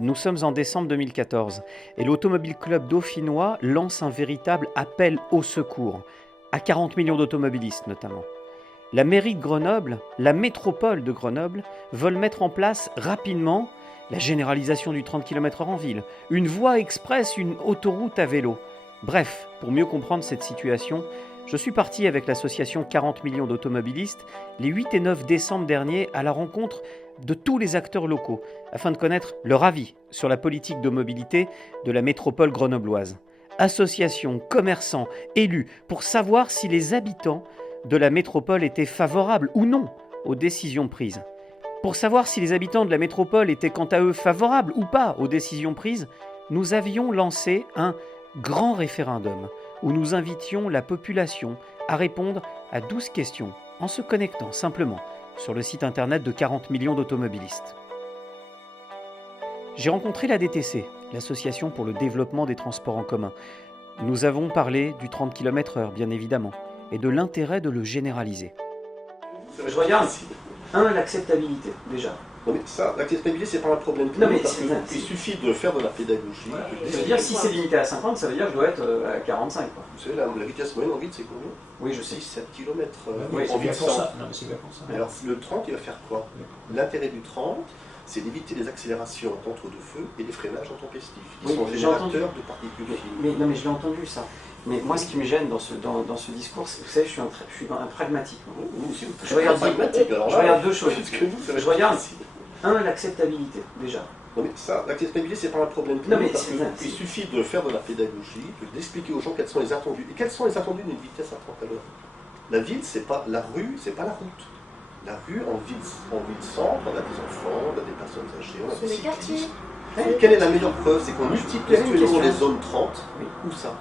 Nous sommes en décembre 2014 et l'Automobile Club dauphinois lance un véritable appel au secours, à 40 millions d'automobilistes notamment. La mairie de Grenoble, la métropole de Grenoble, veulent mettre en place rapidement la généralisation du 30 km/h en ville, une voie express, une autoroute à vélo. Bref, pour mieux comprendre cette situation, je suis parti avec l'association 40 millions d'automobilistes les 8 et 9 décembre dernier à la rencontre de tous les acteurs locaux, afin de connaître leur avis sur la politique de mobilité de la métropole grenobloise. Associations, commerçants, élus, pour savoir si les habitants de la métropole étaient favorables ou non aux décisions prises. Pour savoir si les habitants de la métropole étaient quant à eux favorables ou pas aux décisions prises, nous avions lancé un grand référendum où nous invitions la population à répondre à 12 questions en se connectant simplement sur le site internet de 40 millions d'automobilistes. J'ai rencontré la DTC, l'Association pour le développement des transports en commun. Nous avons parlé du 30 km/h, bien évidemment, et de l'intérêt de le généraliser. Je regarde, l'acceptabilité, déjà. Non mais ça, l'acceptabilité, c'est pas un problème. Non mais il suffit de faire de la pédagogie. Voilà. Ça veut dire si c'est limité à 50, ça veut dire que je dois être à 45. Quoi. Vous savez, la vitesse moyenne en ville, c'est combien? Oui, je sais. 6-7 km oui, en ville sans. Non, mais c'est bien pour ça. Alors le 30, il va faire quoi? L'intérêt du 30, c'est d'éviter les accélérations entre deux feux et les freinages intempestifs, qui sont générateurs de particules fines. Non mais je l'ai entendu ça. Mais moi, ce qui me gêne dans ce discours, vous savez, je suis un pragmatique. Vous aussi, je regarde deux choses. Je regarde, l'acceptabilité, déjà. Non mais ça, l'acceptabilité, c'est pas un problème. Non mais il suffit de faire de la pédagogie, d'expliquer aux gens quels sont les attendus. Et quels sont les attendus d'une vitesse à 30 à l'heure? La ville, c'est pas la rue, c'est pas la route. La rue, en ville centre, on a des enfants, on a des personnes âgées, on a des cyclistes. Et quelle est la meilleure preuve? C'est qu'on multiplie actuellement les zones 30. Oui. Où ça?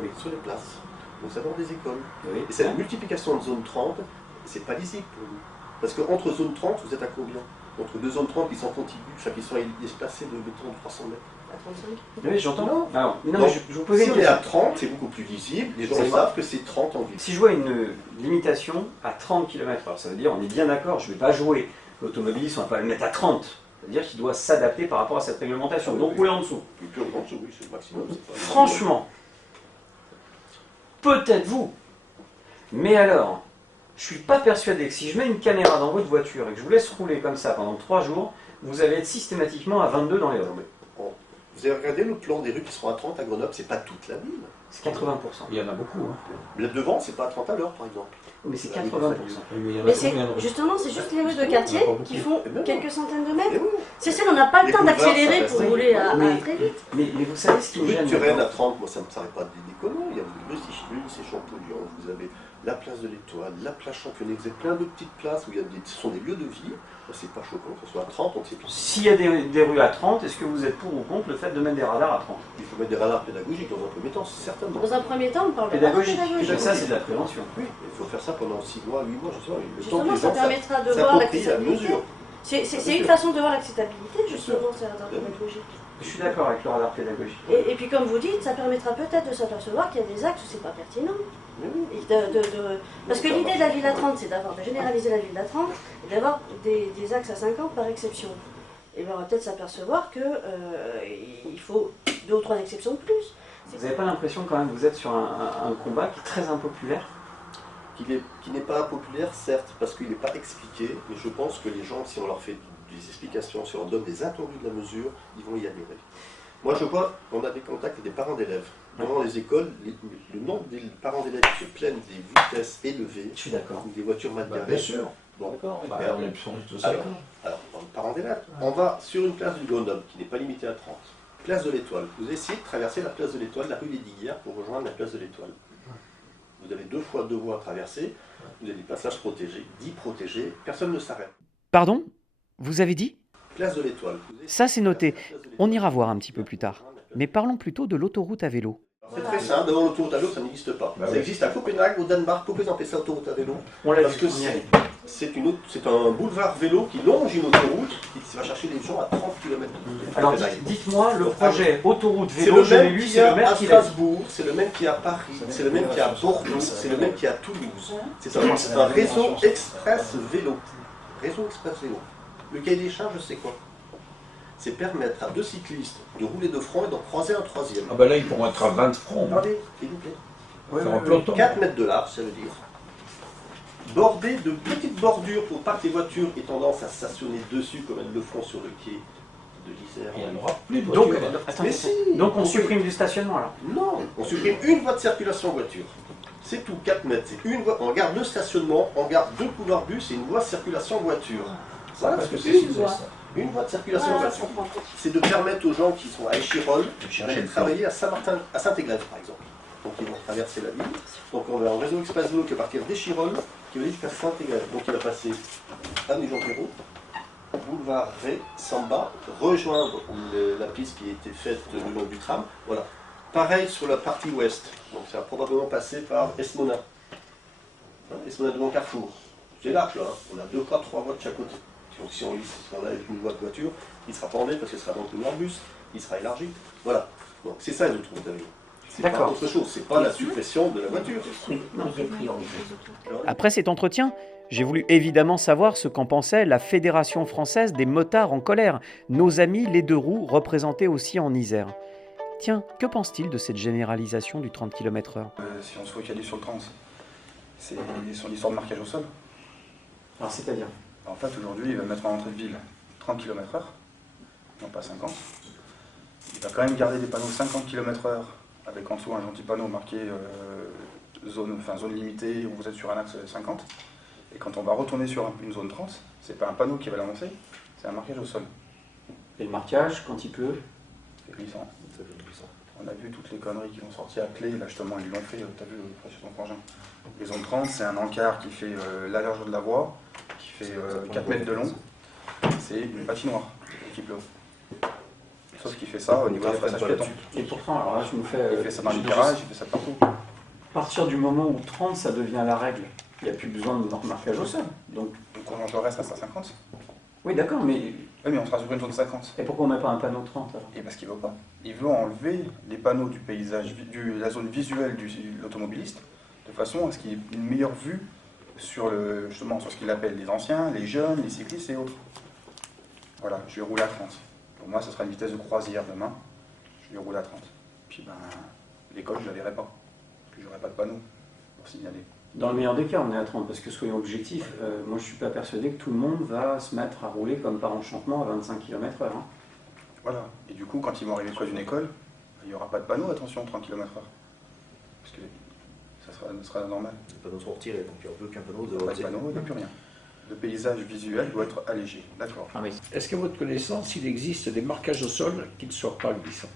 Oui, sur les places. Donc ça va dans des écoles. Oui. Et cette multiplication de zone 30, c'est pas lisible pour nous. Parce qu'entre zone 30, vous êtes à combien? Entre deux zones 30 qui sont contiguës, enfin qui sont espacées de mettons 300 mètres. À 35? Oui, j'entends. Non. Alors, non, je vous posais si une on est question. à 30, c'est beaucoup plus lisible. Les gens savent que c'est 30 en ville. Si je vois une limitation à 30 km/h, ça veut dire, on est bien d'accord, je ne vais pas jouer. L'automobiliste, on ne va pas le mettre à 30. C'est-à-dire qu'il doit s'adapter par rapport à cette réglementation. Donc rouler en dessous. Plus en dessous, oui, c'est le maximum. Franchement, peut-être vous, mais alors, je suis pas persuadé que si je mets une caméra dans votre voiture et que je vous laisse rouler comme ça pendant 3 jours, vous allez être systématiquement à 22 dans les rues. Vous avez regardé le plan des rues qui seront à 30 à Grenoble, c'est pas toute la ville. C'est 80%. Il y en a beaucoup. Hein. Le devant, c'est pas à 30 à l'heure, par exemple. Mais c'est 80%. Mais c'est justement, c'est juste les rues de quartier qui font quelques centaines de mètres. C'est ça, on n'a pas le Les temps boulevards, d'accélérer ça pour reste- rouler à Mais- très vite. Mais vous savez ce qui me Rue de gêne Turenne maintenant à 30, moi ça ne me paraît pas déconnant. Il y a le Sichelune, c'est Champollion, vous avez la place de l'Étoile, la place Championnet, vous avez plein de petites places où ce sont des lieux de vie. C'est pas choquant que ce soit à 30, on ne sait pas. S'il y a des rues à 30, est-ce que vous êtes pour ou contre le fait de mettre des radars à 30? Il faut mettre des radars pédagogiques dans un premier temps, certainement. Dans un premier temps, on parle pas de Pédagogique. pédagogie. Ça, c'est de la prévention. Oui, il faut faire ça pendant 6 mois, 8 mois, je sais pas. Le temps que Justement, les ça gens permettra de voir s'approprient la l'acceptabilité. mesure. C'est une façon de voir l'acceptabilité, justement, c'est un pédagogique. Je suis d'accord avec le radar pédagogique. Et puis, comme vous dites, ça permettra peut-être de s'apercevoir qu'il y a des axes où c'est pas pertinent. Mais oui. Et parce que l'idée de la ville à 30, c'est de généraliser la ville à 30 et d'avoir des axes à 50 par exception. Et bien, on va peut-être s'apercevoir qu'il faut 2 ou 3 exceptions de plus. Vous n'avez pas l'impression quand même que vous êtes sur un combat qui est très impopulaire? Qui n'est pas impopulaire, certes, parce qu'il n'est pas expliqué, mais je pense que les gens, si on leur fait des explications, si on leur donne des attendus de la mesure, ils vont y adhérer. Moi, je vois, on a des contacts avec des parents d'élèves. Dans les écoles, le nombre des parents d'élèves qui se plaignent des vitesses élevées, Je suis d'accord. ou des voitures mal garées. Bien sûr. Bon, D'accord. Bah, On est tous ça. alors, dans le parent d'élèves, on va sur une place du Grenoble qui n'est pas limitée à 30. Place de l'Étoile. Vous essayez de traverser la place de l'Étoile, la rue des Diguières, pour rejoindre la place de l'Étoile. Vous avez 2 fois 2 voies à traverser, vous avez des passages protégés, 10 protégés, personne ne s'arrête. Pardon? Vous avez dit? Place de l'Étoile. Ça, c'est noté. On ira voir un petit peu plus tard. Mais parlons plutôt de l'autoroute à vélo. C'est très simple, devant l'autoroute à vélo, ça n'existe pas. Bah Ça oui. existe à Copenhague, au Danemark, pourquoi ils appellent ça autoroute à vélo? On l'a Parce vu. que c'est un boulevard vélo qui longe une autoroute qui va chercher les gens à 30 km. Alors dites-moi, le projet autoroute C'est vélo, le je l'ai même lu, qu'il y c'est a le maire à qui l'a dit. Strasbourg, c'est le même qu'il y a à Paris, c'est le même qu'il y a à Bordeaux, c'est le même qu'il y a à Toulouse. C'est un réseau express vélo. Réseau express vélo. Le cahier des charges, c'est quoi? c'est permettre à deux cyclistes de rouler de front et d'en croiser un troisième. Ah ben là, ils pourront être à 20 francs. Attendez, s'il vous plaît. Faire un peloton. 4 mètres de large, ça veut dire. Bordé de petites bordures pour pas que les voitures aient tendance à stationner dessus comme elles le font sur le quai de l'Isère. Il n'y en aura plus de Donc, voitures. attendez, Mais si. donc on supprime du stationnement alors. Non, on supprime une voie de circulation voiture. C'est tout, 4 mètres. C'est une voie. On garde le stationnement, on garde 2 couloirs bus et une voie de circulation voiture. Voilà ce que c'est une voie. Une voie de circulation Ah, voiture. je comprends. C'est de permettre aux gens qui sont à Échirolles chercher d'aller le travailler à Saint-Martin, à Saint-Égrève par exemple. Donc ils vont traverser la ville. Donc on a un réseau express vélo qui va partir d'Échirolles, qui va aller jusqu'à Saint-Égrève. Donc il va passer avenue Jean Perrault, boulevard Ré, Samba, rejoindre la piste qui a été faite le long du tram. Voilà. Pareil sur la partie ouest. Donc ça va probablement passer par Esmona. Esmona devant Carrefour. C'est large là. On a 2 fois 3 voies de chaque côté. Donc si on a avec une voie de voiture, il sera pendé parce que ce sera donc le bus, il sera élargi. Voilà. Donc c'est ça les autoroutes à vélo. C'est pas D'accord. autre chose, c'est pas la suppression de la voiture. Après cet entretien, j'ai voulu évidemment savoir ce qu'en pensait la Fédération française des motards en colère, nos amis les deux roues représentés aussi en Isère. Tiens, que pense-t-il de cette généralisation du 30 km/h? Si on se focalise sur le 30, c'est son histoire de marquage au sol. Alors c'est-à-dire En fait, aujourd'hui, il va mettre en entrée de ville 30 km/h, non pas 50. Il va quand même garder des panneaux 50 km/h, avec en dessous un gentil panneau marqué zone limitée, où vous êtes sur un axe 50. Et quand on va retourner sur une zone 30, c'est pas un panneau qui va l'annoncer, c'est un marquage au sol. Et le marquage, quand il pleut, C'est glissant. On a vu toutes les conneries qui ont sorti à clé, là justement ils l'ont fait, t'as vu sur ton frangin. Les zones 30, c'est un encart qui fait la largeur de la voie, qui fait 4 mètres de long, c'est une patinoire qui pleut. Sauf qu'il fait ça au niveau des passages piétons. et pourtant, alors là je me fais... Il fait ça dans les virages, il fait ça partout. À partir du moment où 30 ça devient la règle, il n'y a plus besoin de marquage au sol. Donc, Donc on change le reste à 50. oui d'accord, mais Oui mais on sera sur une zone 50. et pourquoi on ne met pas un panneau 30 alors? Et parce qu'il veut pas. Il veut enlever les panneaux du paysage, la zone visuelle de l'automobiliste, de façon à ce qu'il y ait une meilleure vue sur, justement, sur ce qu'il appelle les anciens, les jeunes, les cyclistes et autres. Voilà, je vais rouler à 30. Pour moi, ce sera une vitesse de croisière demain. Je vais rouler à 30. Puis ben, l'école, je ne la verrai pas. Puis j'aurai pas de panneau pour signaler. Dans le meilleur des cas, on est à 30, parce que soyons objectifs, moi je ne suis pas persuadé que tout le monde va se mettre à rouler comme par enchantement à 25 km/h. Hein. Voilà. Et du coup, quand ils vont arriver près d'une école, il n'y aura pas de panneau, attention, 30 km/h. Parce que ça sera normal. Les panneaux sont retirés, donc il n'y a plus aucun panneau Il n'y a pas de panneau, il n'y a plus rien. Le paysage visuel doit être allégé, d'accord. Ah, mais Est-ce qu'à votre connaissance, il existe des marquages au sol qui ne soient pas glissants?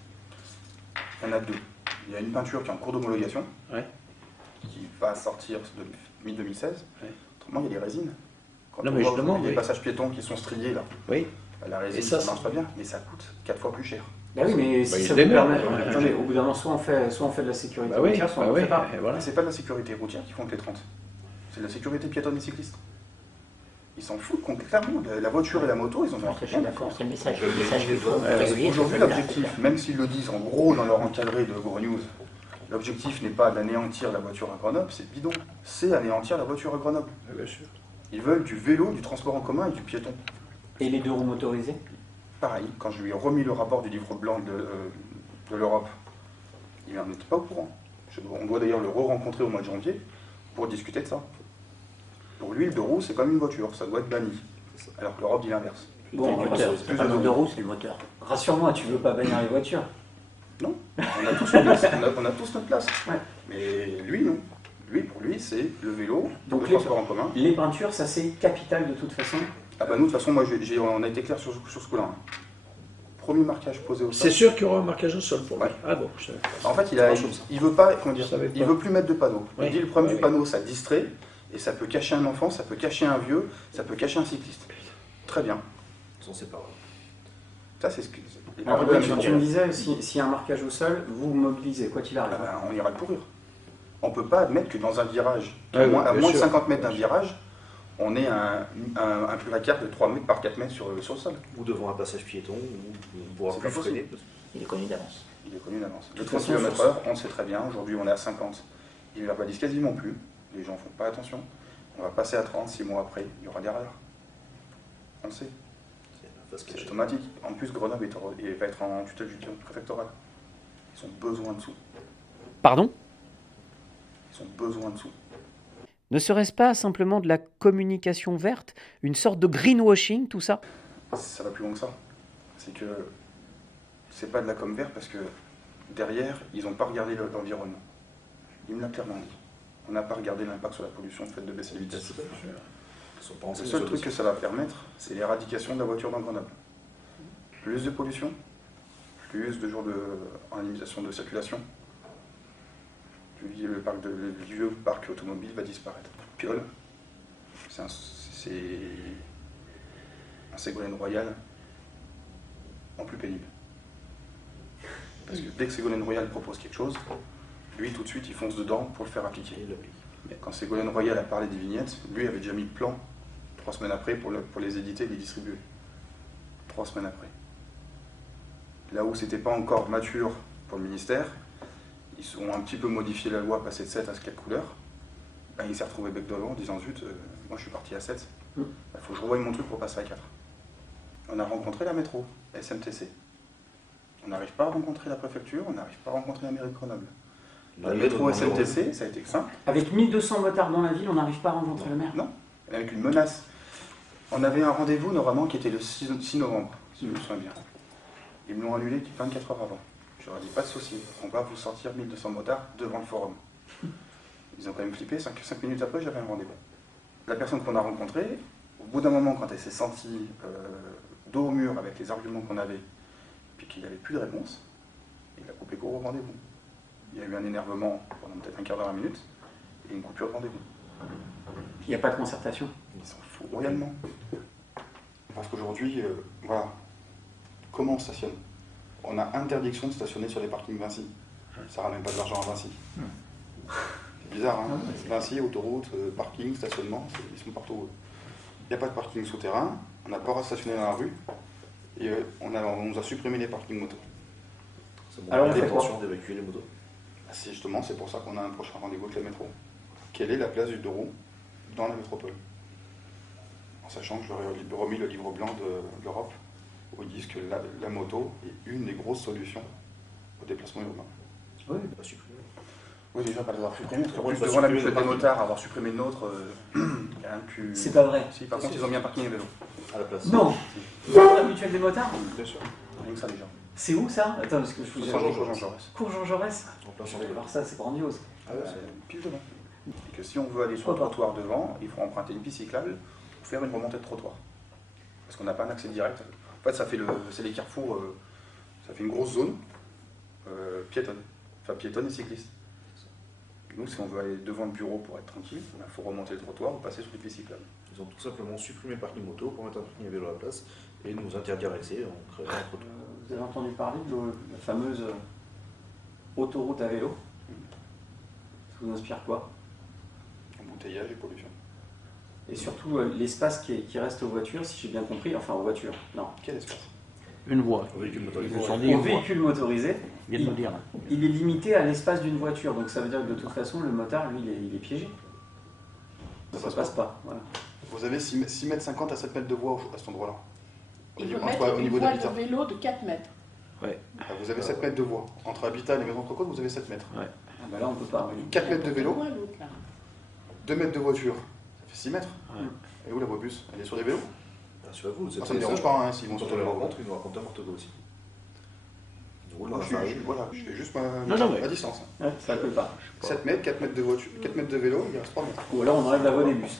Il y en a 2. Il y a une peinture qui est en cours d'homologation, Ouais. qui va sortir de mi-2016. Ouais. Autrement, il y a les résines. Quand Non, on mais voit je demande, les oui. passages piétons qui sont striés là, Oui. la résine, Et ça, ça marche pas bien, mais ça coûte 4 fois plus cher. bah oui, mais Bah, il si y a ça des vous normes, permet... ouais. Attendez, au bout d'un moment, soit on fait de la sécurité Bah oui, routière, soit on bah ne oui. le fait pas. Et voilà. C'est pas de la sécurité routière qui font que les 30. C'est de la sécurité piétonne et cycliste. Ils s'en foutent clairement. La voiture et la moto, ils en ont Je suis rien. d'accord, c'est le message qu'il faut Ouais, régulier. Aujourd'hui, c'est celui-là. l'objectif, même s'ils le disent en gros dans leur encadré de Gros News, l'objectif n'est pas d'anéantir la voiture à Grenoble, c'est bidon. C'est anéantir la voiture à Grenoble. Bien sûr. Ils veulent du vélo, du transport en commun et du piéton. Et les deux roues motorisées? Pareil, quand je lui ai remis le rapport du livre blanc de l'Europe, il n'en était pas au courant. On doit d'ailleurs le re-rencontrer au mois de janvier pour discuter de ça. Pour lui, le deux roues, c'est comme une voiture, ça doit être banni. Alors que l'Europe dit l'inverse. Bon, Le moteur, c'est pas le de roue, c'est le moteur. rassure-moi, tu veux pas bannir les voitures? Non, on a tous notre place. On a tous notre place. Ouais. Mais lui, non. Lui, pour lui, c'est le vélo, Donc le les- transport en commun. Les peintures, ça c'est capital de toute façon. Ah bah nous, de toute façon, moi, on a été clair sur ce coup-là. Hein. Premier marquage posé au sol. C'est sûr qu'il y aura un marquage au sol pour lui. Ouais. Ah bon, je savais pas. En fait, il veut pas, comment dire, Je savais il pas. veut plus mettre de panneaux. Oui. Il dit le problème Ouais, du oui. panneau, ça distrait, et ça peut cacher un enfant, ça peut cacher un vieux, ça peut cacher un cycliste. Très bien. Ils sont séparés. Ça, c'est ce que. les Alors, problèmes, oui, c'est tu qu'on- me disais, s'il y a un marquage au sol, vous vous mobilisez, quoi qu'il arrive. Ah ben, on ira le pourrir. On ne peut pas admettre que dans un virage, Ah à oui, moins bien de sûr. 50 mètres d'un virage, on ait un placard de 3 mètres par 4 mètres sur le sol. Ou devant un passage piéton, ou on pourra C'est plus pas possible. freiner. Il est connu d'avance. Il est connu d'avance. De Le toute 30 façon, km/h, on le sait très bien. Aujourd'hui, on est à 50. Ils ne verbalise quasiment plus. Les gens ne font pas attention. On va passer à 30, 6 mois après, il y aura derrière. On le sait. De toute C'est automatique. En plus, Grenoble va être en tutelle préfectorale. Ils ont besoin de sous. Pardon? Ils ont besoin de sous. Ne serait-ce pas simplement de la communication verte, une sorte de greenwashing, tout ça? Ça va plus loin que ça. C'est que c'est pas de la com verte parce que derrière, ils n'ont pas regardé l'environnement. Il me l'a clairement dit. On n'a pas regardé l'impact sur la pollution, le fait de baisser la vitesse. Le seul truc que ça va permettre, c'est l'éradication de la voiture dans Grenoble. Plus de pollution, plus de jours en limitation de circulation. Le vieux parc automobile va disparaître. Piole, c'est un Ségolène Royal en plus pénible. Parce que dès que Ségolène Royal propose quelque chose, lui tout de suite il fonce dedans pour le faire appliquer. Mais quand Ségolène Royal a parlé des vignettes, lui avait déjà mis le plan 3 semaines après pour les éditer et les distribuer. 3 semaines après. Là où c'était pas encore mature pour le ministère, ils ont un petit peu modifié la loi, passé de 7 à 4 couleurs. Ben, il s'est retrouvé bec dans l'eau en disant zut, moi je suis parti à 7, il faut que je revoie mon truc pour passer à 4. On a rencontré la métro, la SMTC. On n'arrive pas à rencontrer la préfecture, on n'arrive pas à rencontrer la mairie de Grenoble. La métro SMTC, ça a été simple. Avec 1200 motards dans la ville, on n'arrive pas à rencontrer le maire? Non, avec une menace. On avait un rendez-vous normalement qui était le 6 novembre, si je me souviens bien. Ils me l'ont annulé 24 heures avant. Je leur ai dit pas de souci, on va vous sortir 1200 motards devant le forum. Ils ont quand même flippé, 5 minutes après j'avais un rendez-vous. La personne qu'on a rencontrée, au bout d'un moment quand elle s'est sentie dos au mur avec les arguments qu'on avait, puis qu'il n'y avait plus de réponse, il a coupé court au rendez-vous. Il y a eu un énervement pendant peut-être un quart d'heure, 1 minute, et une coupure de rendez-vous. Il n'y a pas de concertation? Ils s'en foutent royalement. Parce qu'aujourd'hui, voilà, comment on stationne? On a interdiction de stationner sur les parkings Vinci. Ça ramène pas de l'argent à Vinci. C'est bizarre, hein? Vinci, autoroute, parking, stationnement, ils sont partout. Il n'y a pas de parking souterrain, on n'a pas le droit de stationner dans la rue, et on nous a supprimé les parkings motos. Alors on fait quoi? d'évacuer les motos. C'est justement, c'est pour ça qu'on a un prochain rendez-vous avec la métro. Quelle est la place du deux roues dans la métropole? En sachant que je leur ai remis le livre blanc de l'Europe, où ils disent que la moto est une des grosses solutions au déplacement urbain. Oui, Pas supprimé. Oui, déjà, pas l'avoir supprimé, parce qu'en plus, Pas devant la supprimer mutuelle le des motards, avoir supprimé le nôtre, il y a rien de plus... c'est pas vrai. Si, par contre, ils ont mis un parking à vélo. À la place. Non. Dans la mutuelle des motards? Bien sûr. Rien que ça, déjà. C'est où ça? Attends, parce que je vous ai... Jean Jaurès. Cours Jean Jaurès? En plein centre. Alors ça, c'est grandiose. Ah ouais, Pile devant. Et que si on veut aller sur le trottoir devant, il faut emprunter une piste cyclable pour faire une remontée de trottoir. Parce qu'on n'a pas un accès direct. En fait, c'est les carrefours, ça fait une grosse zone piétonne. Enfin, piétonne et cycliste. Donc, si on veut aller devant le bureau pour être tranquille, il faut remonter le trottoir ou passer sur les pistes cyclables. Ils ont tout simplement supprimé le parking moto pour mettre un parking à vélo à la place et nous interdire l'accès en créant un trottoir. Vous avez entendu parler de la fameuse autoroute à vélo? Ça vous inspire quoi? Embouteillage et pollution. Et surtout l'espace qui reste aux voitures, si j'ai bien compris, enfin aux voitures, non. Quel espace? Une voie. Au véhicule motorisé. Ils ont dit Aux une voie. véhicules motorisés, Il vient de nous dire. il est limité à l'espace d'une voiture, donc ça veut dire que de toute façon le motard, lui, il est piégé. Ça passe pas. Voilà. Vous avez 6,50 mètres à 7 mètres de voie à cet endroit-là. Il veut Au mettre une niveau voie d'habitat. de vélo de 4 mètres. Vous avez 7 mètres de voie. Entre habitat et les maisons de cocotte, vous avez 7 mètres. Ah bah là on peut pas. 4 mètres de vélo, Loin, l'autre, là. 2 mètres de voiture, ça fait 6 mètres. Et où la voie bus? Elle est sur des vélos? Sur vous, Ça ne me dérange pas, hein, s'ils vont Quand sur on des les vélos. rencontre, ils nous racontent n'importe quoi aussi. Ils roulent dans Moi, la farine. je fais juste ma distance. Ouais, ça peut pas. 7 mètres, 4 mètres de voiture, 4 mètres de vélo, il reste 3 mètres. Ou alors on enlève la voie des bus.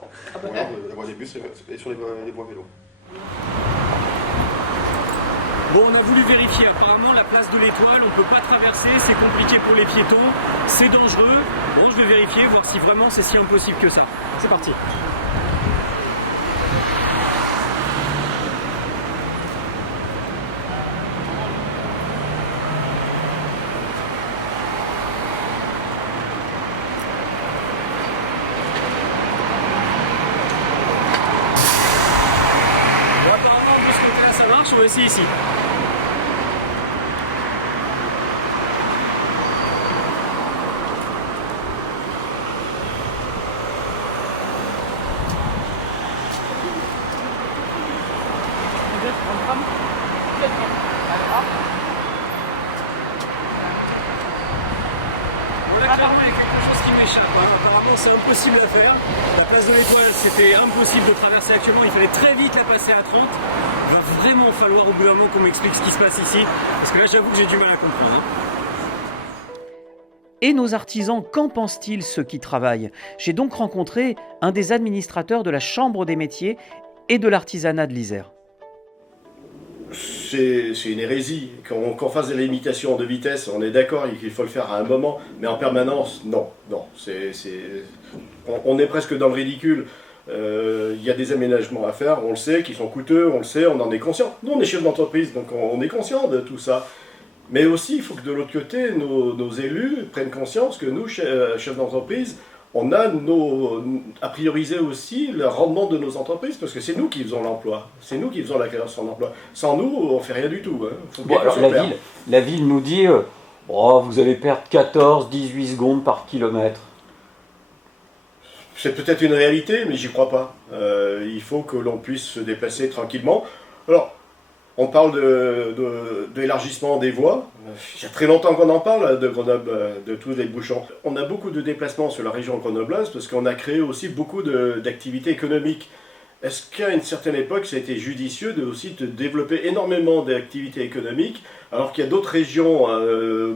Ah bah, Ou alors, la voie des bus est sur les voies vélos. Bon, on a voulu vérifier. Apparemment, la place de l'Étoile, on ne peut pas traverser. C'est compliqué pour les piétons. C'est dangereux. Bon, je vais vérifier, voir si vraiment c'est si impossible que ça. C'est parti. Bon, apparemment, de ce côté-là, ça marche. On va essayer ici. m'échappe. Hein. Apparemment, c'est impossible à faire. La place de l'Étoile, c'était impossible de traverser actuellement. Il fallait très vite la passer à 30. Il va vraiment falloir au bout d'un moment qu'on m'explique ce qui se passe ici. Parce que là, j'avoue que j'ai du mal à comprendre. Hein. Et nos artisans, qu'en pensent-ils ceux qui travaillent? J'ai donc rencontré un des administrateurs de la Chambre des métiers et de l'artisanat de l'Isère. C'est une hérésie. Qu'on fasse des limitations de vitesse, on est d'accord qu'il faut le faire à un moment, mais en permanence, non. On est presque dans le ridicule. Il y a des aménagements à faire, on le sait, qui sont coûteux, on le sait, on en est conscient. Nous, on est chef d'entreprise, donc on est conscient de tout ça. Mais aussi, il faut que de l'autre côté, nos élus prennent conscience que nous, chefs d'entreprise, on a à prioriser aussi le rendement de nos entreprises, parce que c'est nous qui faisons l'emploi, c'est nous qui faisons la création d'emploi. Sans nous, on ne fait rien du tout. Hein. Faut bien alors la ville nous dit vous allez perdre 14-18 secondes par kilomètre. C'est peut-être une réalité, mais j'y crois pas. Il faut que l'on puisse se déplacer tranquillement. Alors, on parle de l'élargissement des voies. Il y a très longtemps qu'on en parle de Grenoble, de tous les bouchons. On a beaucoup de déplacements sur la région grenobloise parce qu'on a créé aussi beaucoup d'activités économiques. Est-ce qu'à une certaine époque, ça a été judicieux de développer énormément d'activités économiques, alors qu'il y a d'autres régions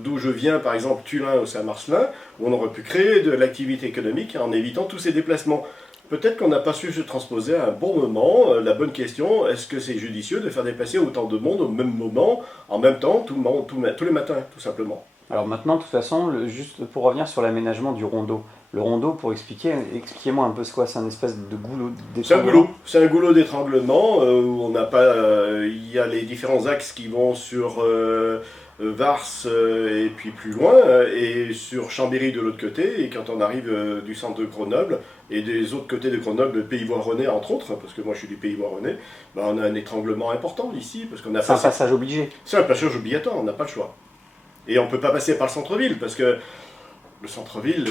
d'où je viens, par exemple Tullin ou Saint-Marcelin, où on aurait pu créer de l'activité économique en évitant tous ces déplacements? Peut-être qu'on n'a pas su se transposer à un bon moment. La bonne question, est-ce que c'est judicieux de faire déplacer autant de monde au même moment, en même temps, tous les matins, tout simplement? Alors maintenant, de toute façon, juste pour revenir sur l'aménagement du rondeau. Le rondeau, pour expliquez-moi un peu ce quoi, c'est un espèce de goulot d'étranglement. C'est un goulot d'étranglement où on n'a pas. Il y a les différents axes qui vont sur Vars et puis plus loin, et sur Chambéry de l'autre côté, et quand on arrive du centre de Grenoble, et des autres côtés de Grenoble, le Pays-Voironnais entre autres, parce que moi je suis du Pays-Voironnais, on a un étranglement important ici, parce qu'on a C'est un passage obligé. C'est un passage obligatoire, on n'a pas le choix. Et on ne peut pas passer par le centre-ville, parce que le centre-ville,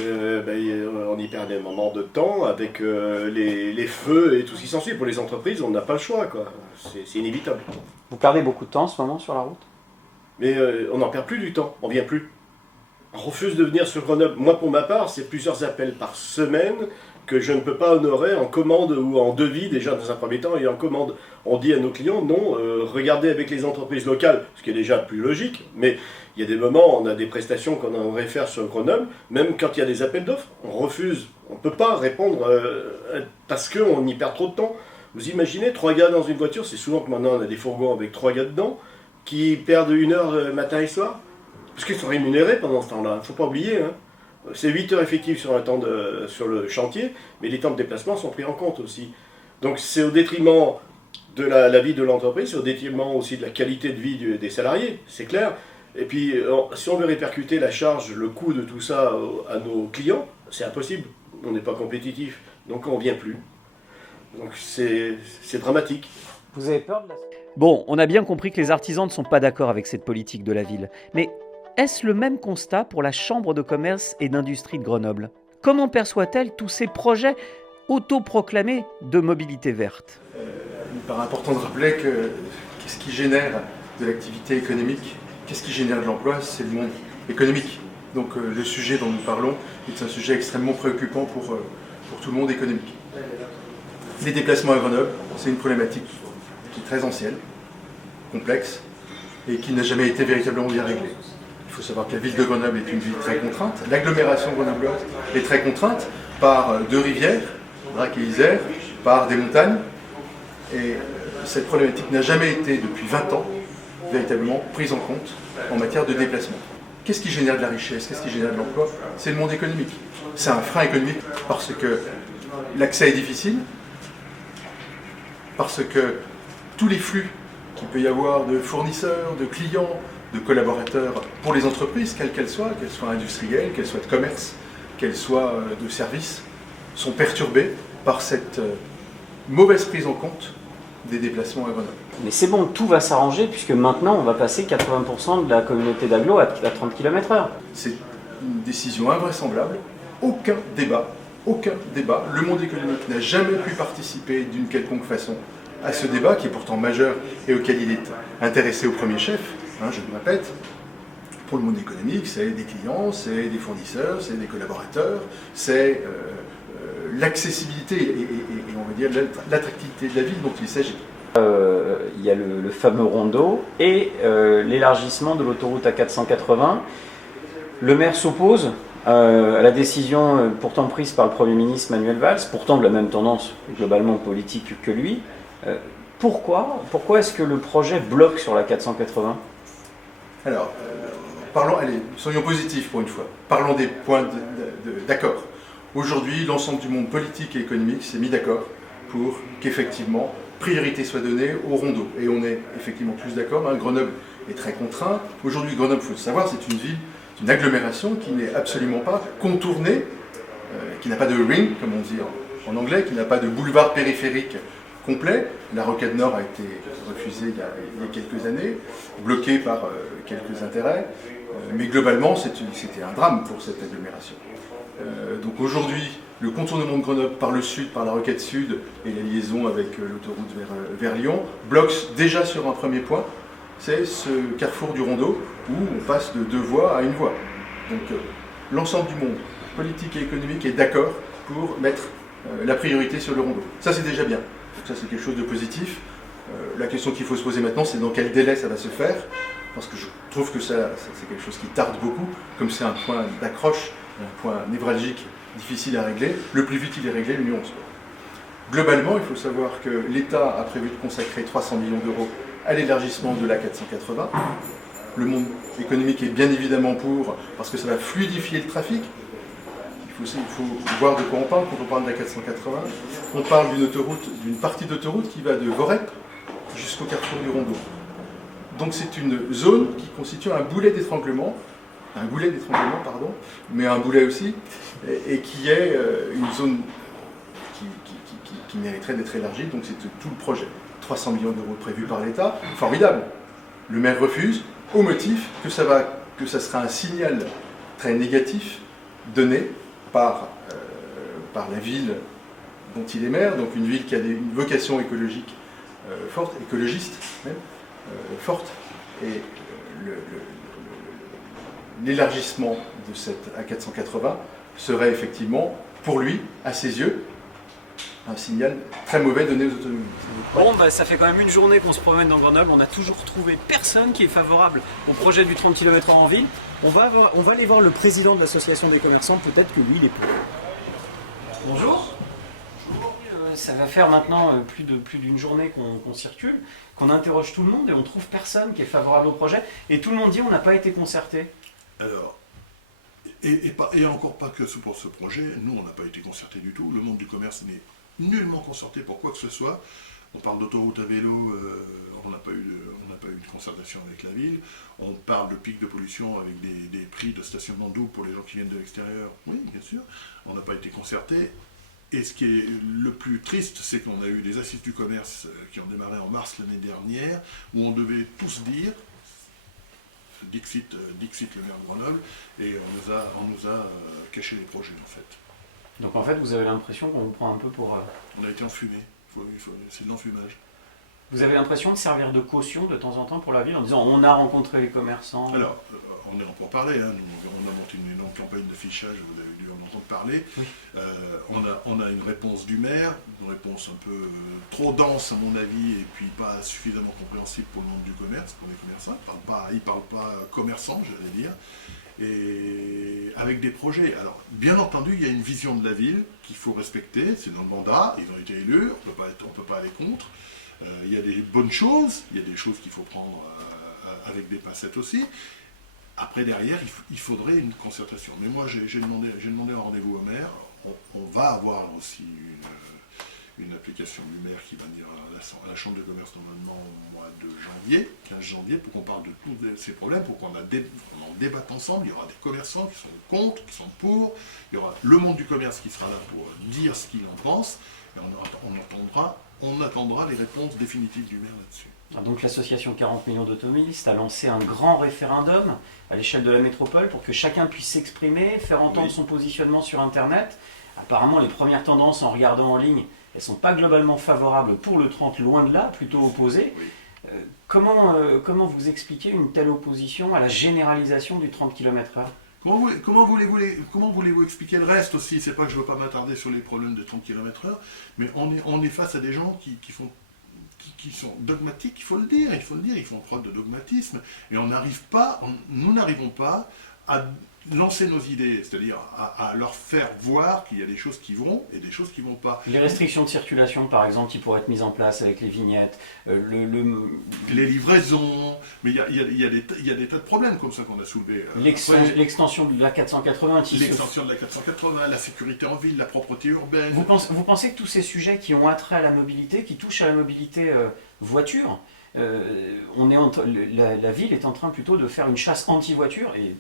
on y perd des moments de temps avec les feux et tout ce qui s'ensuit. Pour les entreprises, on n'a pas le choix, quoi. C'est inévitable. Vous perdez beaucoup de temps en ce moment sur la route? Mais on n'en perd plus du temps, on vient plus. On refuse de venir sur Grenoble. Moi, pour ma part, c'est plusieurs appels par semaine que je ne peux pas honorer en commande ou en devis, déjà dans un premier temps, et en commande. On dit à nos clients, non, regardez avec les entreprises locales, ce qui est déjà plus logique, mais il y a des moments, on a des prestations qu'on aimerait faire sur Grenoble, même quand il y a des appels d'offres, on refuse. On ne peut pas répondre parce qu'on y perd trop de temps. Vous imaginez, 3 gars dans une voiture, c'est souvent que maintenant on a des fourgons avec 3 gars dedans, qui perdent 1 heure matin et soir, parce qu'ils sont rémunérés pendant ce temps-là, il ne faut pas oublier. Hein. C'est 8 heures effectives sur le chantier, mais les temps de déplacement sont pris en compte aussi. Donc c'est au détriment de la vie de l'entreprise, c'est au détriment aussi de la qualité de vie des salariés, c'est clair. Et puis si on veut répercuter la charge, le coût de tout ça à nos clients, c'est impossible, on n'est pas compétitif, donc on ne vient plus. Donc c'est dramatique. Vous avez peur de la... Bon, on a bien compris que les artisans ne sont pas d'accord avec cette politique de la ville. Mais est-ce le même constat pour la Chambre de commerce et d'industrie de Grenoble? Comment perçoit-elle tous ces projets autoproclamés de mobilité verte? Il me paraît important de rappeler que qu'est-ce qui génère de l'activité économique, qu'est-ce qui génère de l'emploi, c'est le monde économique. Donc le sujet dont nous parlons est un sujet extrêmement préoccupant pour tout le monde économique. Les déplacements à Grenoble, c'est une problématique qui est très ancienne, complexe, et qui n'a jamais été véritablement bien réglée. Il faut savoir que la ville de Grenoble est une ville très contrainte. L'agglomération grenobloise est très contrainte par 2 rivières, Drac et Isère, par des montagnes. Et cette problématique n'a jamais été, depuis 20 ans, véritablement prise en compte en matière de déplacement. Qu'est-ce qui génère de la richesse? Qu'est-ce qui génère de l'emploi? C'est le monde économique. C'est un frein économique parce que l'accès est difficile, parce que tous les flux qu'il peut y avoir de fournisseurs, de clients, de collaborateurs pour les entreprises, quelles qu'elles soient industrielles, qu'elles soient de commerce, qu'elles soient de services, sont perturbées par cette mauvaise prise en compte des déplacements à Grenoble. Mais c'est bon, tout va s'arranger puisque maintenant on va passer 80% de la communauté d'agglo à 30 km/h. C'est une décision invraisemblable, aucun débat. Le monde économique n'a jamais pu participer d'une quelconque façon à ce débat qui est pourtant majeur et auquel il est intéressé au premier chef, je le répète. Pour le monde économique, c'est des clients, c'est des fournisseurs, c'est des collaborateurs, c'est l'accessibilité et on va dire l'attractivité de la ville dont il s'agit. Il y a le fameux rondeau et l'élargissement de l'autoroute A480. Le maire s'oppose à la décision pourtant prise par le Premier ministre Manuel Valls, pourtant de la même tendance globalement politique que lui. Pourquoi est-ce que le projet bloque sur la 480 ? Alors, soyons positifs pour une fois. Parlons des points d'accord. Aujourd'hui, l'ensemble du monde politique et économique s'est mis d'accord pour qu'effectivement, priorité soit donnée au rondeau. Et on est effectivement tous d'accord. Grenoble est très contraint. Aujourd'hui, Grenoble, il faut le savoir, c'est une ville, une agglomération qui n'est absolument pas contournée, qui n'a pas de ring, comme on dit en anglais, qui n'a pas de boulevard périphérique complet. La Rocade Nord a été refusée il y a quelques années, bloquée par quelques intérêts. Mais globalement, c'était un drame pour cette agglomération. Donc aujourd'hui, le contournement de Grenoble par le sud, par la Rocade Sud et la liaison avec l'autoroute vers Lyon, bloque déjà sur un premier point, c'est ce carrefour du rondeau où on passe de 2 voies à 1 voie. Donc l'ensemble du monde, politique et économique, est d'accord pour mettre la priorité sur le rondeau. Ça, c'est déjà bien. Donc ça, c'est quelque chose de positif. La question qu'il faut se poser maintenant, c'est dans quel délai ça va se faire, parce que je trouve que ça c'est quelque chose qui tarde beaucoup, comme c'est un point d'accroche, un point névralgique difficile à régler. Le plus vite il est réglé, le mieux on se porte. Globalement, il faut savoir que l'État a prévu de consacrer 300 millions d'euros à l'élargissement de l'A480. Le monde économique est bien évidemment pour, parce que ça va fluidifier le trafic. Il faut voir de quoi on parle quand on parle de l'A480. On parle d'une partie d'autoroute qui va de Vorep jusqu'au carrefour du Rondeau. Donc c'est une zone qui constitue un goulet d'étranglement, mais un boulet aussi, et qui est une zone qui mériterait d'être élargie, donc c'est tout le projet. 300 millions d'euros prévus par l'État, formidable. Le maire refuse, au motif que ça sera un signal très négatif donné par la ville dont il est maire, donc une ville qui a une vocation écologique forte, écologiste même, forte, et l'élargissement de cette A480 serait effectivement, pour lui, à ses yeux, un signal très mauvais donné aux automobilistes. Bon, ça fait quand même une journée qu'on se promène dans Grenoble, on n'a toujours trouvé personne qui est favorable au projet du 30 km/h en ville. On va aller voir le président de l'association des commerçants, peut-être que lui il est pour. Bonjour. Ça va faire maintenant plus d'une journée qu'on circule, qu'on interroge tout le monde et on trouve personne qui est favorable au projet. Et tout le monde dit on n'a pas été concerté. Alors, et encore pas que pour ce projet, nous on n'a pas été concertés du tout. Le monde du commerce n'est nullement concerté pour quoi que ce soit. On parle d'autoroute à vélo, on n'a pas eu de concertation avec la ville. On parle de pic de pollution avec des prix de stationnement double pour les gens qui viennent de l'extérieur. Oui, bien sûr. On n'a pas été concertés. Et ce qui est le plus triste, c'est qu'on a eu des assises du commerce qui ont démarré en mars l'année dernière, où on devait tous dire, Dixit le maire de Grenoble, et on nous a caché les projets en fait. Donc en fait, vous avez l'impression qu'on vous prend un peu pour... On a été enfumé, c'est de l'enfumage. Vous avez l'impression de servir de caution de temps en temps pour la ville en disant on a rencontré les commerçants? Alors, on est en pourparlers, hein. On a monté une énorme campagne d'affichage, vous avez dû en entendre parler. Oui. On a une réponse du maire, une réponse un peu trop dense à mon avis, et puis pas suffisamment compréhensible pour le monde du commerce, pour les commerçants. Il ne parle pas commerçant, j'allais dire, et avec des projets. Alors, bien entendu, il y a une vision de la ville qu'il faut respecter, c'est dans le mandat, ils ont été élus, on ne peut pas aller contre. Il y a des bonnes choses, il y a des choses qu'il faut prendre avec des pincettes aussi. Après, derrière, il faudrait une concertation. Mais moi, j'ai demandé un rendez-vous au maire. On va avoir aussi une application du maire qui va venir à la Chambre de commerce normalement au mois de janvier, 15 janvier, pour qu'on parle de tous ces problèmes, pour qu'on en débatte ensemble. Il y aura des commerçants qui sont contre, qui sont pour. Il y aura le monde du commerce qui sera là pour dire ce qu'il en pense. Et on attendra les réponses définitives du maire là-dessus. Donc l'association 40 millions d'automobilistes a lancé un grand référendum à l'échelle de la métropole pour que chacun puisse s'exprimer, faire entendre son positionnement sur Internet. Apparemment, les premières tendances en regardant en ligne, elles ne sont pas globalement favorables pour le 30, loin de là, plutôt opposées. Comment vous expliquez une telle opposition à la généralisation du 30 km/h? Comment voulez-vous expliquer le reste aussi? C'est pas que je veux pas m'attarder sur les problèmes de 30 km/h, mais on est face à des gens qui sont dogmatiques, il faut le dire, ils font preuve de dogmatisme, et nous n'arrivons pas à lancer nos idées, c'est-à-dire à leur faire voir qu'il y a des choses qui vont et des choses qui vont pas. Les restrictions de circulation, par exemple, qui pourraient être mises en place avec les vignettes, les livraisons, mais il y a des tas de problèmes comme ça qu'on a soulevés. L'extension de la 480. L'extension de la 480, la sécurité en ville, la propreté urbaine. Vous pensez que tous ces sujets qui ont attrait à la mobilité, qui touchent à la mobilité voiture, la ville est en train plutôt de faire une chasse anti-voiture et...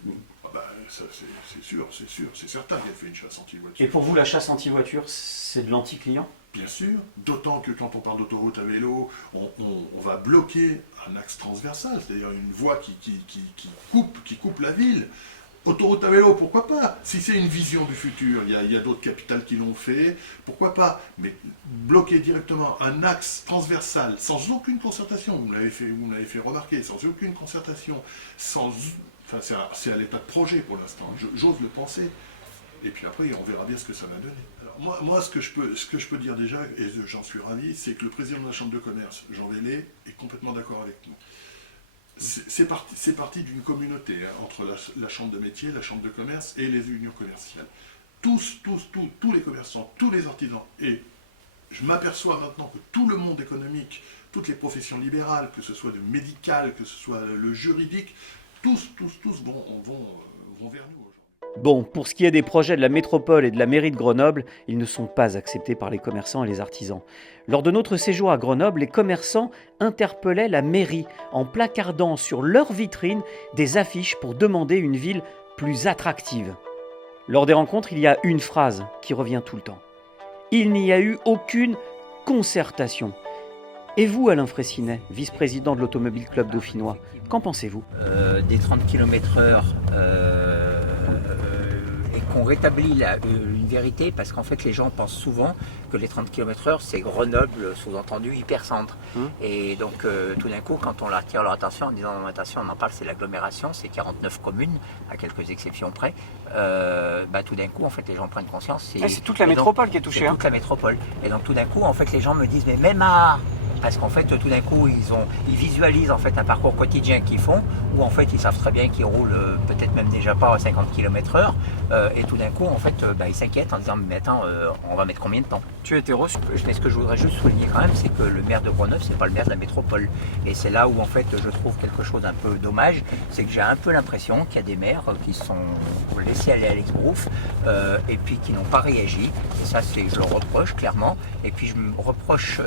C'est certain qu'elle fait une chasse anti-voiture. Et pour vous, la chasse anti-voiture, c'est de l'anti-client? Bien sûr, d'autant que quand on parle d'autoroute à vélo, on va bloquer un axe transversal, c'est-à-dire une voie qui coupe la ville. Autoroute à vélo, pourquoi pas? Si c'est une vision du futur, il y a d'autres capitales qui l'ont fait, pourquoi pas? Mais bloquer directement un axe transversal, sans aucune concertation, vous me l'avez fait remarquer, sans aucune concertation, enfin, c'est à l'état de projet pour l'instant, j'ose le penser. Et puis après, on verra bien ce que ça va donner. Alors moi ce que je peux dire déjà, et j'en suis ravi, c'est que le président de la Chambre de commerce, Jean Vellé, est complètement d'accord avec nous. C'est parti d'une communauté entre la Chambre de métier, la Chambre de commerce et les unions commerciales. Tous les commerçants, tous les artisans. Et je m'aperçois maintenant que tout le monde économique, toutes les professions libérales, que ce soit le médical, que ce soit le juridique, tous vont vers nous aujourd'hui. Bon, pour ce qui est des projets de la métropole et de la mairie de Grenoble, ils ne sont pas acceptés par les commerçants et les artisans. Lors de notre séjour à Grenoble, les commerçants interpellaient la mairie en placardant sur leurs vitrines des affiches pour demander une ville plus attractive. Lors des rencontres, il y a une phrase qui revient tout le temps. Il n'y a eu aucune concertation. Et vous, Alain Fraissinet, vice-président de l'Automobile Club dauphinois, qu'en pensez-vous? Des 30 km/h et qu'on rétablit une vérité, parce qu'en fait les gens pensent souvent que les 30 km/h c'est Grenoble, sous-entendu hypercentre. Et donc tout d'un coup, quand on attire leur attention en disant non, attention, on en parle, c'est l'agglomération, c'est 49 communes, à quelques exceptions près, tout d'un coup en fait les gens prennent conscience. C'est toute la métropole qui est touchée. C'est toute la métropole. Et donc tout d'un coup en fait les gens me disent mais même à... Parce qu'en fait, tout d'un coup, ils visualisent en fait un parcours quotidien qu'ils font, où en fait, ils savent très bien qu'ils roulent peut-être même déjà pas à 50 km/h, et tout d'un coup, en fait, ils s'inquiètent en disant mais attends, on va mettre combien de temps? Tu as été reçu. Mais ce que je voudrais juste souligner quand même, c'est que le maire de Grenoble, c'est pas le maire de la métropole, et c'est là où en fait, je trouve quelque chose un peu dommage, c'est que j'ai un peu l'impression qu'il y a des maires qui sont laissés aller à l'exbrouf, et puis qui n'ont pas réagi. Et ça, je le reproche clairement. Et puis je me reproche,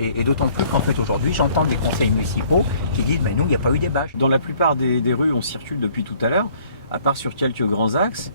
et d'autant plus qu'en fait aujourd'hui j'entends des conseils municipaux qui disent mais nous il n'y a pas eu des bâches. Dans la plupart des rues on circule depuis tout à l'heure, à part sur quelques grands axes,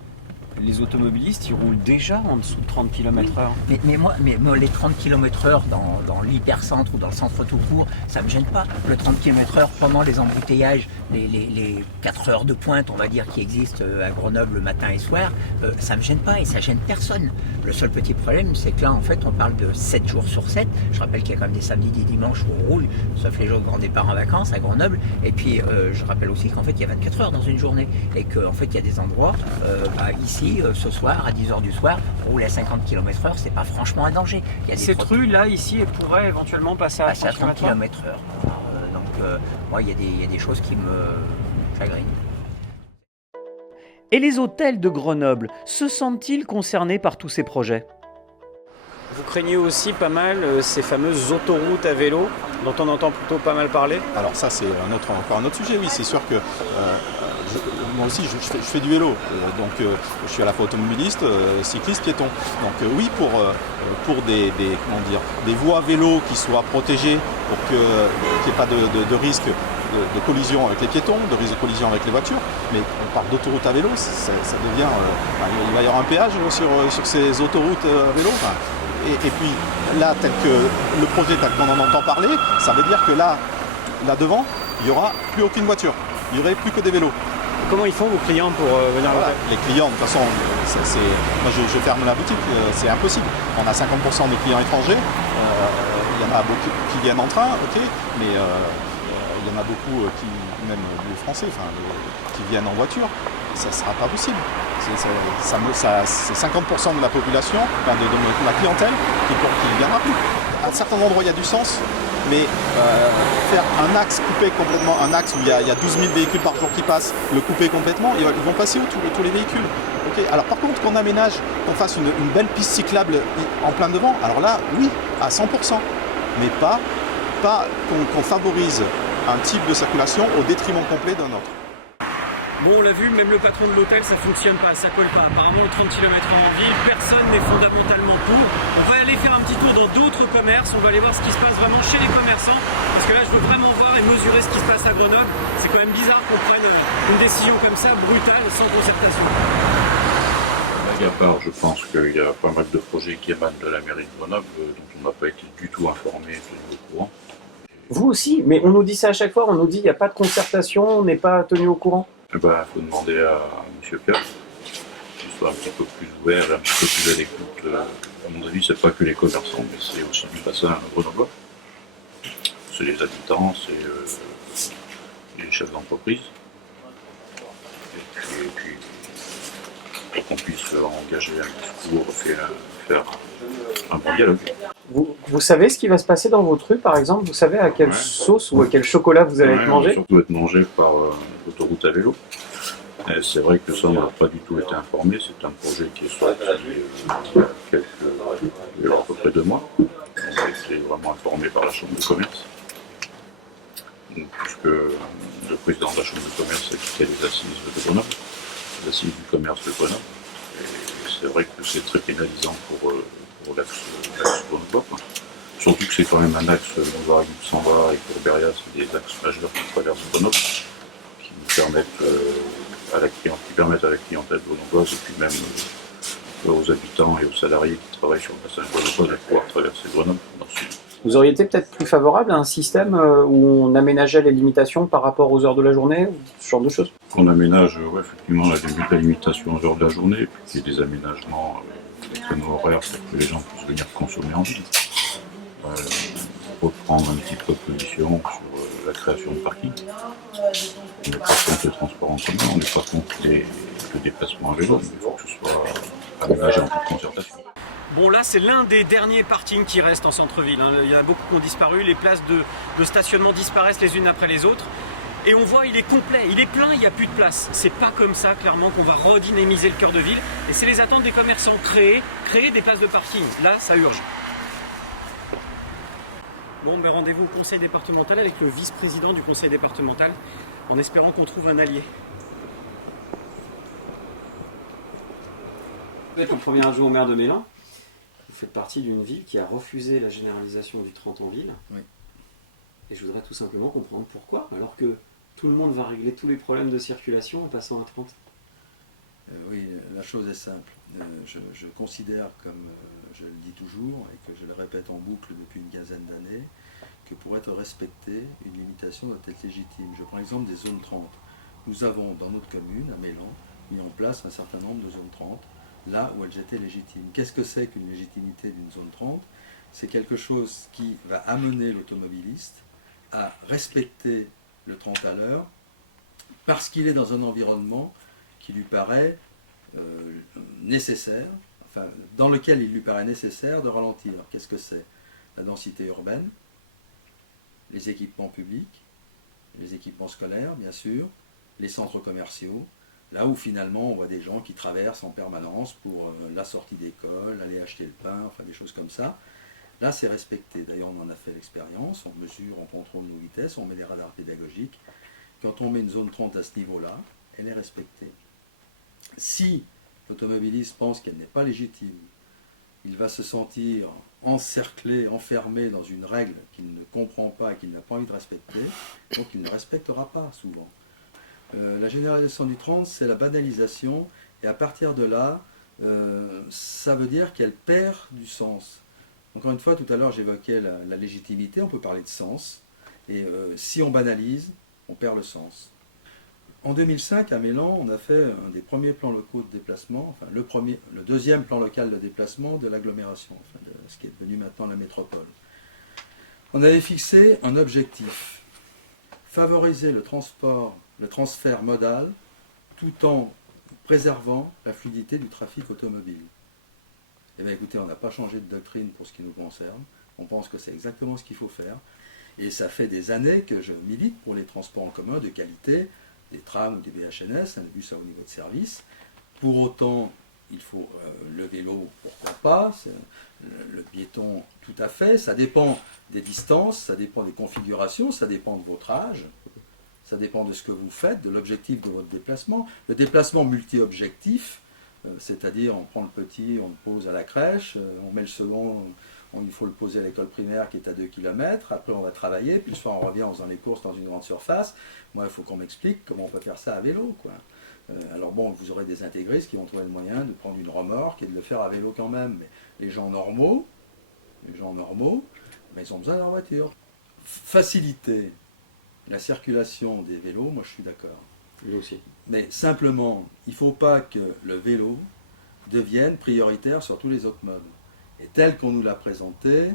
les automobilistes ils roulent déjà en dessous de 30 km/h. Mais moi les 30 km/h dans l'hypercentre ou dans le centre tout court, ça me gêne pas. Le 30 km/h pendant les embouteillages, les 4 heures de pointe on va dire qui existent à Grenoble le matin et soir, ça me gêne pas et ça gêne personne. Le seul petit problème c'est que là en fait on parle de 7 jours sur 7. Je rappelle qu'il y a quand même des samedis, des dimanches où on roule, sauf les jours de grand départ en vacances à Grenoble. Et puis je rappelle aussi qu'en fait il y a 24 heures dans une journée et qu'en fait il y a des endroits ici ce soir à 10h du soir, rouler à 50 km/h, c'est pas franchement un danger. Il y a cette rue là ici elle pourrait éventuellement passer à 30 km/h. Moi il y a des choses qui me chagrinent. Et les hôtels de Grenoble se sentent-ils concernés par tous ces projets? Vous craignez aussi pas mal ces fameuses autoroutes à vélo dont on entend plutôt pas mal parler? Alors ça c'est encore un autre sujet, oui, c'est sûr que moi aussi je fais du vélo, donc je suis à la fois automobiliste, cycliste, piéton. Donc oui, pour des voies vélo qui soient protégées, pour qu'il n'y ait pas de risque de collision avec les piétons, de risque de collision avec les voitures, mais on parle d'autoroute à vélo, ça devient... il va y avoir un péage sur ces autoroutes à vélo. Et puis là, tel que le projet, tel qu'on en entend parler, ça veut dire que là devant, il n'y aura plus aucune voiture, il n'y aurait plus que des vélos. Comment ils font vos clients pour venir à l'hôtel? Les clients, de toute façon, moi je ferme la boutique, c'est impossible. On a 50% de clients étrangers, il y en a beaucoup qui viennent en train, ok, mais il y en a beaucoup même les Français, qui viennent en voiture. Ça ne sera pas possible. C'est 50% de la population, de la clientèle, qui ne viendra plus. À certains endroits, il y a du sens, mais faire un axe coupé complètement, un axe où il y a 12 000 véhicules par jour qui passent, le couper complètement, ils vont passer où tous les véhicules? Okay. Alors par contre, qu'on aménage, qu'on fasse une belle piste cyclable en plein devant, alors là, oui, à 100%, mais pas qu'on favorise un type de circulation au détriment complet d'un autre. Bon, on l'a vu, même le patron de l'hôtel, ça fonctionne pas, ça colle pas. Apparemment, le 30 km/h en ville, personne n'est fondamentalement pour. On va aller faire un petit tour dans d'autres commerces, on va aller voir ce qui se passe vraiment chez les commerçants, parce que là, je veux vraiment voir et mesurer ce qui se passe à Grenoble. C'est quand même bizarre qu'on prenne une décision comme ça, brutale, sans concertation. À part, je pense qu'il y a pas mal de projets qui émanent de la mairie de Grenoble, dont on n'a pas été du tout informé, tenu au courant. Vous aussi, mais on nous dit ça à chaque fois, on nous dit il n'y a pas de concertation, on n'est pas tenu au courant. Il faut demander à M. Pierre qu'il soit un petit peu plus ouvert, un petit peu plus à l'écoute. À mon avis, c'est pas que les commerçants, mais c'est aussi du bassin grenoblois. C'est les habitants, c'est les chefs d'entreprise. Et puis pour qu'on puisse engager un discours, faire un bon dialogue. Vous savez ce qui va se passer dans votre rue, par exemple? Vous savez à quelle sauce ou à quel chocolat vous allez être mangé? Surtout être mangé par l'autoroute à vélo. C'est vrai que ça, on n'a pas du tout été informé. C'est un projet qui est sorti il y a à peu près 2 mois. On a été vraiment informé par la Chambre de commerce. Puisque le président de la Chambre de commerce a quitté les assises de Grenoble, les assises du commerce de Grenoble. Et c'est vrai que c'est très pénalisant pour l'axe grenoblois. Surtout que c'est quand même un axe Novare-Luxembourg et Courberia, c'est des axes majeurs qui traversent Grenoble, qui permettent à la clientèle grenobloise et puis même aux habitants et aux salariés qui travaillent sur le bassin grenoblois de pouvoir traverser Grenoble dans le sud. Vous auriez été peut-être plus favorable à un système où on aménageait les limitations par rapport aux heures de la journée, ou ce genre de choses? On aménage effectivement la limitation aux heures de la journée, et puis il y a des aménagements des créneaux horaires pour que les gens puissent venir consommer en ville. Reprendre un petit peu de position sur la création de parking. On n'est pas contre le transport en commun, on n'est pas contre le déplacement à vélo, mais il faut que ce soit aménagé en toute concertation. Bon, là, c'est l'un des derniers parkings qui restent en centre-ville. Il y en a beaucoup qui ont disparu, les places de stationnement disparaissent les unes après les autres. Et on voit, il est complet, il est plein, il n'y a plus de place. C'est pas comme ça, clairement, qu'on va redynamiser le cœur de ville. Et c'est les attentes des commerçants, créer des places de parking. Là, ça urge. Bon, ben rendez-vous au conseil départemental avec le vice-président du conseil départemental, en espérant qu'on trouve un allié. Vous êtes le premier adjoint au maire de Mélun. Vous faites partie d'une ville qui a refusé la généralisation du 30 en ville. Oui. Et je voudrais tout simplement comprendre pourquoi, alors que tout le monde va régler tous les problèmes de circulation en passant à 30. Oui, la chose est simple. Je considère, comme je le dis toujours et que je le répète en boucle depuis une quinzaine d'années, que pour être respecté, une limitation doit être légitime. Je prends l'exemple des zones 30. Nous avons dans notre commune, à Mélun, mis en place un certain nombre de zones 30, là où elles étaient légitimes. Qu'est-ce que c'est qu'une légitimité d'une zone 30? C'est quelque chose qui va amener l'automobiliste à respecter le 30 à l'heure parce qu'il est dans un environnement qui lui paraît nécessaire, enfin, dans lequel il lui paraît nécessaire de ralentir. Qu'est-ce que c'est? La densité urbaine, les équipements publics, les équipements scolaires, bien sûr, les centres commerciaux, là où finalement on voit des gens qui traversent en permanence pour la sortie d'école, aller acheter le pain, enfin des choses comme ça. Là, c'est respecté. D'ailleurs, on en a fait l'expérience, on mesure, on contrôle nos vitesses, on met des radars pédagogiques. Quand on met une zone 30 à ce niveau-là, elle est respectée. Si l'automobiliste pense qu'elle n'est pas légitime, il va se sentir encerclé, enfermé dans une règle qu'il ne comprend pas et qu'il n'a pas envie de respecter, donc il ne respectera pas souvent. La généralisation du 30, c'est la banalisation, et à partir de là, ça veut dire qu'elle perd du sens. Encore une fois, tout à l'heure j'évoquais la légitimité, on peut parler de sens, et si on banalise, on perd le sens. En 2005, à Mélun, on a fait un des premiers plans locaux de déplacement, enfin le deuxième plan local de déplacement de l'agglomération, enfin de ce qui est devenu maintenant la métropole. On avait fixé un objectif, favoriser le transfert modal, tout en préservant la fluidité du trafic automobile. Eh bien écoutez, on n'a pas changé de doctrine pour ce qui nous concerne. On pense que c'est exactement ce qu'il faut faire. Et ça fait des années que je milite pour les transports en commun de qualité, des trams ou des BHNS, un bus à haut niveau de service. Pour autant, il faut le vélo, pourquoi pas, le piéton, tout à fait. Ça dépend des distances, ça dépend des configurations, ça dépend de votre âge, ça dépend de ce que vous faites, de l'objectif de votre déplacement. Le déplacement multi-objectif, c'est-à-dire on prend le petit, on le pose à la crèche, on met le second, il faut le poser à l'école primaire qui est à 2 km, après on va travailler, puis le soir on revient en faisant les courses dans une grande surface. Moi, il faut qu'on m'explique comment on peut faire ça à vélo, quoi. Alors bon, vous aurez des intégristes qui vont trouver le moyen de prendre une remorque et de le faire à vélo quand même. Mais les gens normaux, mais ils ont besoin de leur voiture. Faciliter la circulation des vélos, moi je suis d'accord. Lui aussi. Mais simplement, il ne faut pas que le vélo devienne prioritaire sur tous les autres modes. Et tel qu'on nous l'a présenté,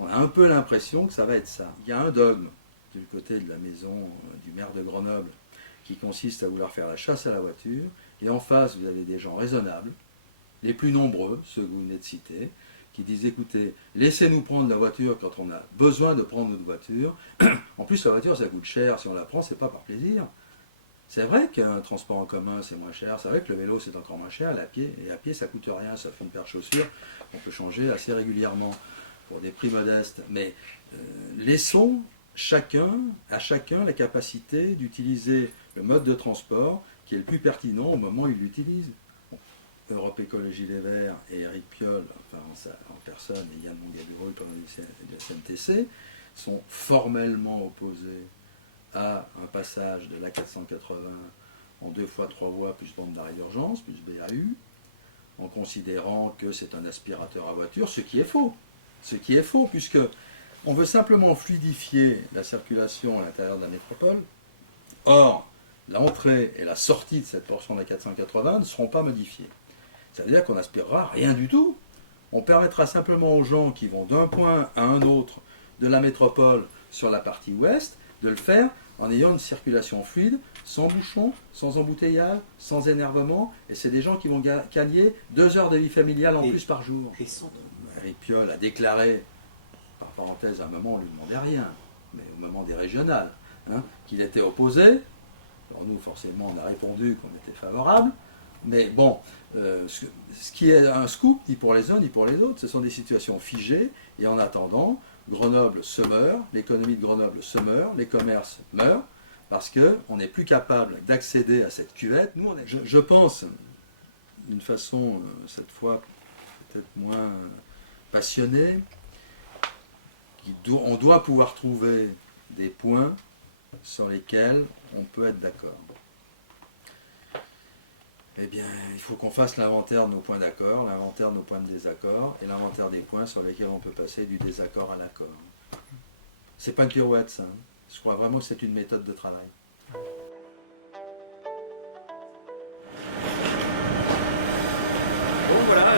on a un peu l'impression que ça va être ça. Il y a un dogme du côté de la maison du maire de Grenoble qui consiste à vouloir faire la chasse à la voiture, et en face vous avez des gens raisonnables, les plus nombreux, ceux que vous venez de citer, qui disent écoutez, laissez-nous prendre la voiture quand on a besoin de prendre notre voiture. En plus la voiture ça coûte cher, si on la prend c'est pas par plaisir. C'est vrai qu'un transport en commun c'est moins cher, c'est vrai que le vélo c'est encore moins cher, et à pied ça coûte rien, ça fait une paire de chaussures, on peut changer assez régulièrement pour des prix modestes, mais laissons à chacun la capacité d'utiliser le mode de transport qui est le plus pertinent au moment où il l'utilise. Europe Écologie Les Verts et Éric Piolle, en personne, et Yann Montgabureau de la CNTC, sont formellement opposés à un passage de l'A480 en 2 fois 3 voies plus bande d'arrêt d'urgence, plus BAU, en considérant que c'est un aspirateur à voiture, ce qui est faux. Ce qui est faux, puisque on veut simplement fluidifier la circulation à l'intérieur de la métropole. Or, l'entrée et la sortie de cette portion de la 480 ne seront pas modifiées. C'est-à-dire qu'on n'aspirera rien du tout. On permettra simplement aux gens qui vont d'un point à un autre de la métropole sur la partie ouest de le faire en ayant une circulation fluide, sans bouchon, sans embouteillage, sans énervement. Et c'est des gens qui vont gagner 2 heures de vie familiale en plus par jour. Éric Piolle a déclaré, par parenthèse, à un moment on ne lui demandait rien, mais au moment des régionales, qu'il était opposé. Alors nous, forcément, on a répondu qu'on était favorable. Mais bon, ce qui est un scoop, ni pour les uns ni pour les autres, ce sont des situations figées. Et en attendant, Grenoble se meurt, l'économie de Grenoble se meurt, les commerces meurent, parce qu'on n'est plus capable d'accéder à cette cuvette. Nous, je pense, d'une façon, cette fois, peut-être moins passionnée, on doit pouvoir trouver des points sur lesquels on peut être d'accord. Eh bien, il faut qu'on fasse l'inventaire de nos points d'accord, l'inventaire de nos points de désaccord, et l'inventaire des points sur lesquels on peut passer du désaccord à l'accord. C'est pas une pirouette, ça. Je crois vraiment que c'est une méthode de travail. Bon voilà,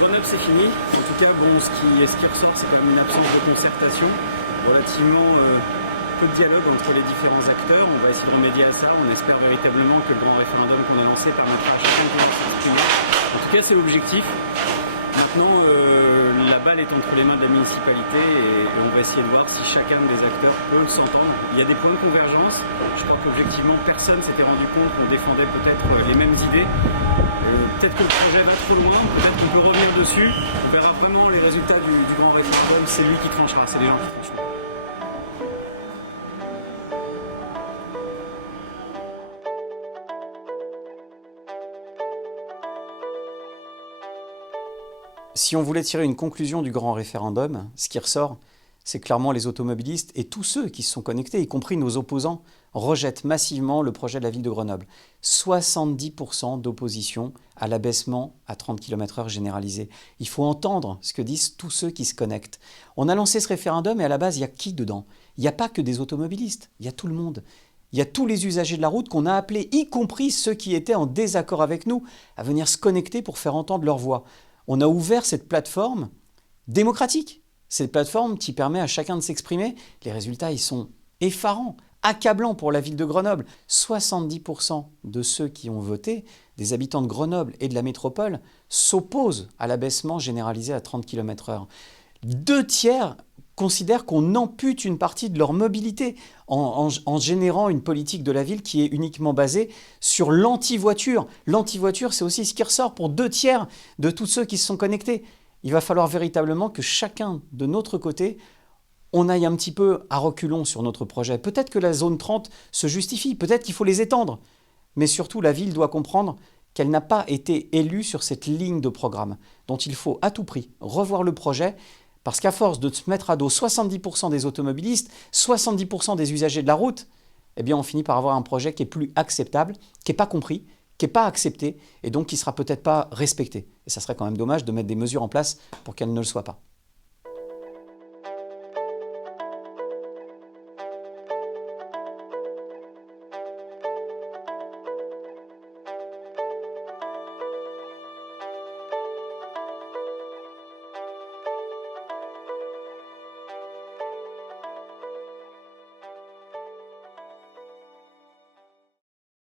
Grenoble c'est fini. En tout cas, bon, ce qui ressort, c'est quand même une absence de concertation, relativement peu de dialogue entre les différents acteurs. On va essayer de remédier à ça. On espère véritablement que le grand référendum qu'on a lancé permettra à chacun de s'exprimer. En tout cas, c'est l'objectif. Maintenant, la balle est entre les mains de la municipalité et on va essayer de voir si chacun des acteurs peut s'entendre. Il y a des points de convergence. Je crois qu'objectivement, personne ne s'était rendu compte qu'on défendait peut-être les mêmes idées. Peut-être que le projet va trop loin, peut-être qu'on peut revenir dessus. On verra vraiment les résultats du grand référendum. C'est lui qui tranchera, c'est les gens qui trancheront. Si on voulait tirer une conclusion du grand référendum, ce qui ressort, c'est clairement les automobilistes et tous ceux qui se sont connectés, y compris nos opposants, rejettent massivement le projet de la ville de Grenoble. 70% d'opposition à l'abaissement à 30 km/h généralisé. Il faut entendre ce que disent tous ceux qui se connectent. On a lancé ce référendum et à la base, il y a qui dedans? Il n'y a pas que des automobilistes, il y a tout le monde. Il y a tous les usagers de la route qu'on a appelés, y compris ceux qui étaient en désaccord avec nous, à venir se connecter pour faire entendre leur voix. On a ouvert cette plateforme démocratique, cette plateforme qui permet à chacun de s'exprimer. Les résultats, ils sont effarants. accablant pour la ville de Grenoble. 70% de ceux qui ont voté, des habitants de Grenoble et de la métropole, s'opposent à l'abaissement généralisé à 30 km/h. 2 tiers considèrent qu'on ampute une partie de leur mobilité en générant une politique de la ville qui est uniquement basée sur l'anti-voiture. L'anti-voiture, c'est aussi ce qui ressort pour 2 tiers de tous ceux qui se sont connectés. Il va falloir véritablement que chacun de notre côté, on aille un petit peu à reculons sur notre projet. Peut-être que la zone 30 se justifie, peut-être qu'il faut les étendre. Mais surtout, la ville doit comprendre qu'elle n'a pas été élue sur cette ligne de programme, dont il faut à tout prix revoir le projet, parce qu'à force de se mettre à dos 70% des automobilistes, 70% des usagers de la route, eh bien on finit par avoir un projet qui est plus acceptable, qui n'est pas compris, qui n'est pas accepté, et donc qui ne sera peut-être pas respecté. Et ça serait quand même dommage de mettre des mesures en place pour qu'elles ne le soient pas.